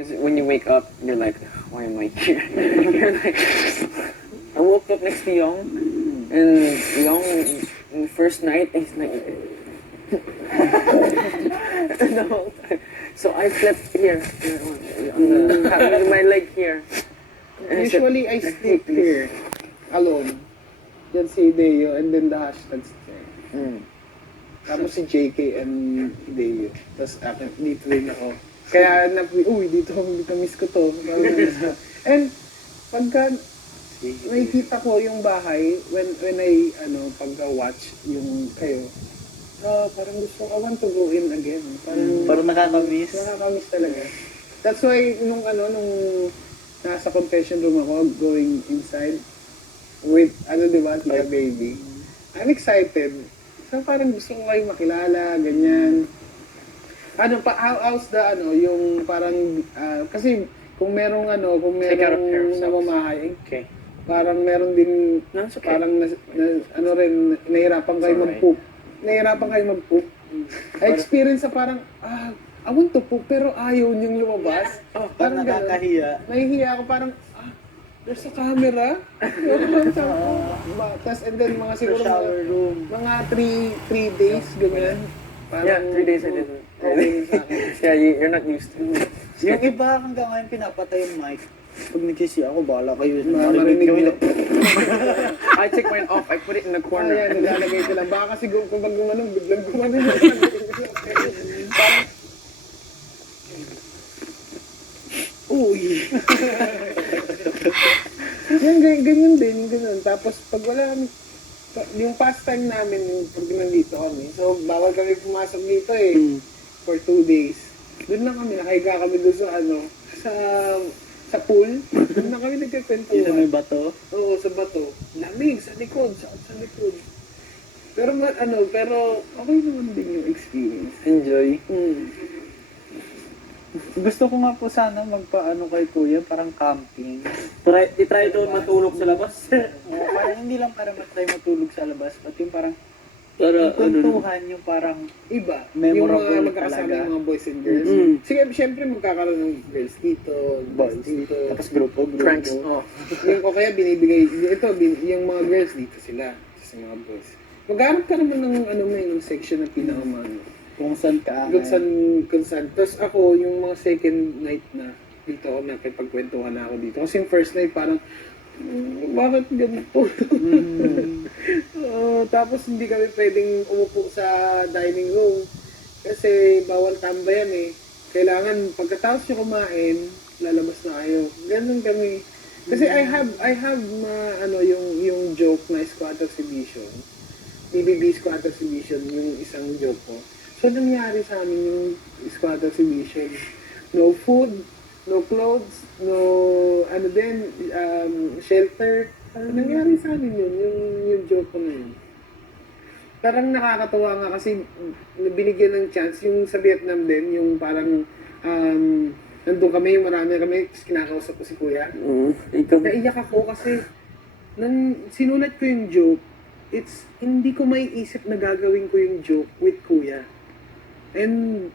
Because when you wake up, you're like, why am I here? You're like, I woke up next to Young, and Young, in the first night, he's like, the whole time. So I slept here, on my leg here. And Usually, I sleep here, alone. Yan si Deo, and then the hashtags there. Tapos si JK and Deo. Tapos akin, dito rin ako. Kaya, dito miss ko to. And, pagka nakikita ko yung bahay, when I, pagka-watch yung kayo, parang gusto, I want to go in again. Parang nakakamiss. Nakakamiss talaga. That's why, nung nasa confession room ako, going inside, with, di ba, Tika Baby, I'm excited. So, parang gusto ko kayo makilala, ganyan. How's the, yung parang, kasi, kung merong, Take care of yourself. namamahay, Okay. parang meron din, No, it's okay. parang, rin, nahihirapan kayo It's mag-poop. Nahihirapan kayo mag-poop. I experience na parang, I want to poop, pero ayaw niyang lumabas. Parang ganun. nakakahiya. Nahihiya ako, parang, there's a camera. Tapos, and then, mga siguro, Shower room. mga 3 days, ganyan. Yeah, 3 days I didn't. Okay sa akin. Yeah, you're not used to it. Yung iba hanggang ngayon pinapatay yung mic. Pag nagsisi ako, bahala kayo. Marinig Gawin nyo. I take mine off. I put it in the corner. Ayan, nilalagay ko lang. Baka kasi kung pag gumanong, biglang gumanong. Uy! Yan, ganyan din, yung ganun. Tapos pag wala kami, yung pastime namin, yung pag nandito kami, so bawal kami pumasok dito for 2 days. Doon lang kami, nakahiga kami doon sa sa pool. Doon na kami Yun na nagkakwentuhan. may bato. Oo, sa bato. Lamig, sa likod, sa likod. Pero pero okay naman din yung experience. Enjoy. Mm. Gusto ko nga po sana magpaano kay Kuya, parang camping. I-try doon matulog sa labas. Parang hindi lang para matry matulog sa labas, pati yung parang Para yung kwentuhan, yung parang Iba. Memorable yung mga magkakasama talaga. yung mga boys and girls. Mm. Sige, syempre magkakaroon ng girls dito, boys dito. tapos grupo. Pranks. Oh. Yung, o kaya binibigay, yung mga girls dito sila, sa mga boys. Maghanap ka naman ng ng section na pinakamano. Kung saan ka. Kung saan. Tapos ako, yung mga second night na dito ako nakipagkwentuhan na ako dito. Kasi yung first night parang, bakit ganito? Tapos hindi kami pwedeng umupo sa dining room kasi bawal tambayan eh. Kailangan pagkatapos nyo kumain, lalabas na kayo. Ganun kami. Kasi I have yung joke na squat exhibition. PBB squat exhibition, yung isang joke ko. So nangyari sa amin yung squat exhibition. No food, no clothes, no shelter. Nangyari sa amin yun, yung joke ko na yun. Parang nakakatawa nga kasi binigyan ng chance yung sa Vietnam din, yung parang nandun kami, marami kami, tapos kinakausap ko si Kuya. Ikaw. Naiyak ako kasi nang sinulat ko yung joke, hindi ko may isip na gagawin ko yung joke with Kuya. And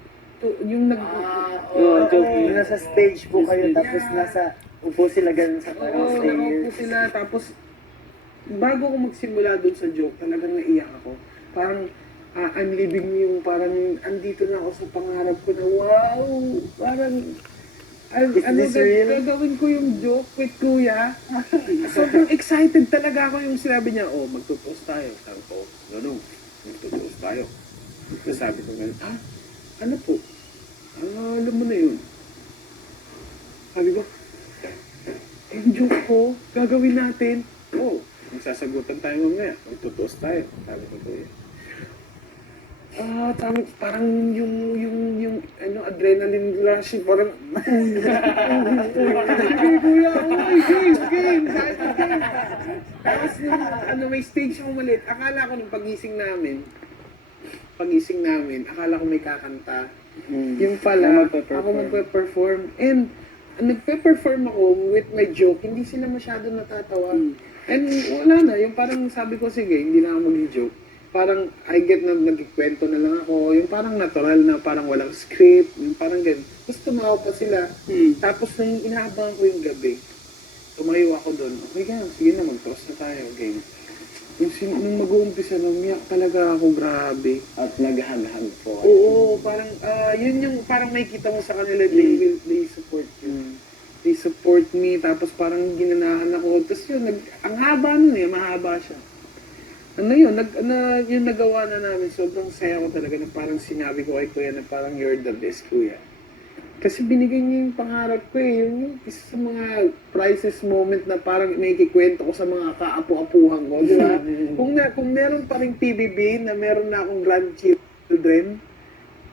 yung Nasa stage po kayo, tapos nasa upo sila ganun sa parang nakaupo stairs. sila, tapos bago ko magsimula dun sa joke, talagang naiyak ako. Parang I'm living yung parang andito na ako sa pangarap ko na wow, parang Is this real? gagawin ko yung joke with Kuya. Sobrang excited talaga ako yung sinabi niya, magtutos tayo. Sabi ko, no, magtutos tayo. Tapos sabi ko, ano po? Alam mo na yun. Sabi ko, yung joke ko, gagawin natin. Magsasagutan tayo mamaya. Magtutos tayo. Sabi ko, Kuya. Parang yung adrenaline rush, parang, sige, Kuya, game. Tapos may stage ako maliit. Akala ko nung pagising namin, akala ko may kakanta. Yung pala, ako magpe-perform. And nagpe-perform ako with my joke, hindi sila masyado natatawa. And wala na, yung parang sabi ko, sige, hindi na ako mag-joke. parang I get na nagkikwento na lang ako, yung parang natural na parang walang script, yung parang ganun. Tapos tumawa pa sila. Tapos nung inaabang ko yung gabi, tumayo ako doon. Okay ka, sige na, mag-toast na tayo. Game. Nung mag-uumpisa, umiyak talaga ako, grabe. At naghahag-hag po. Oo, parang, yun yung, parang makikita mo sa kanila, they support you. They support me, tapos parang ginanahan ako. Tapos yun, ang haba nun mahaba siya. Ano yun, yung nagawa na namin, sobrang saya ko talaga na parang sinabi ko kay Kuya na parang you're the best, Kuya. Kasi binigay niya yung pangarap ko yung isa sa mga priceless moment na parang may kikwento ko sa mga kaapu-apuhan ko, di ba? kung meron pa rin PBB na meron na akong grandchildren,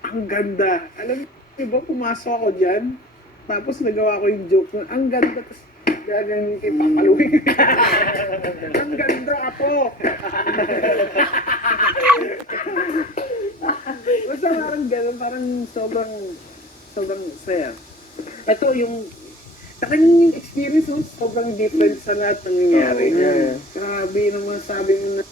ang ganda. Alam niyo ba, pumasok ako dyan, tapos nagawa ko yung joke na, ang ganda, tapos gagawin kay papaluin. Ang ganda ako! Basta parang gano'n, parang sobrang saya. Ito yung experience mo, sobrang different sa lahat ng nangyayari. Grabe naman sabi mo na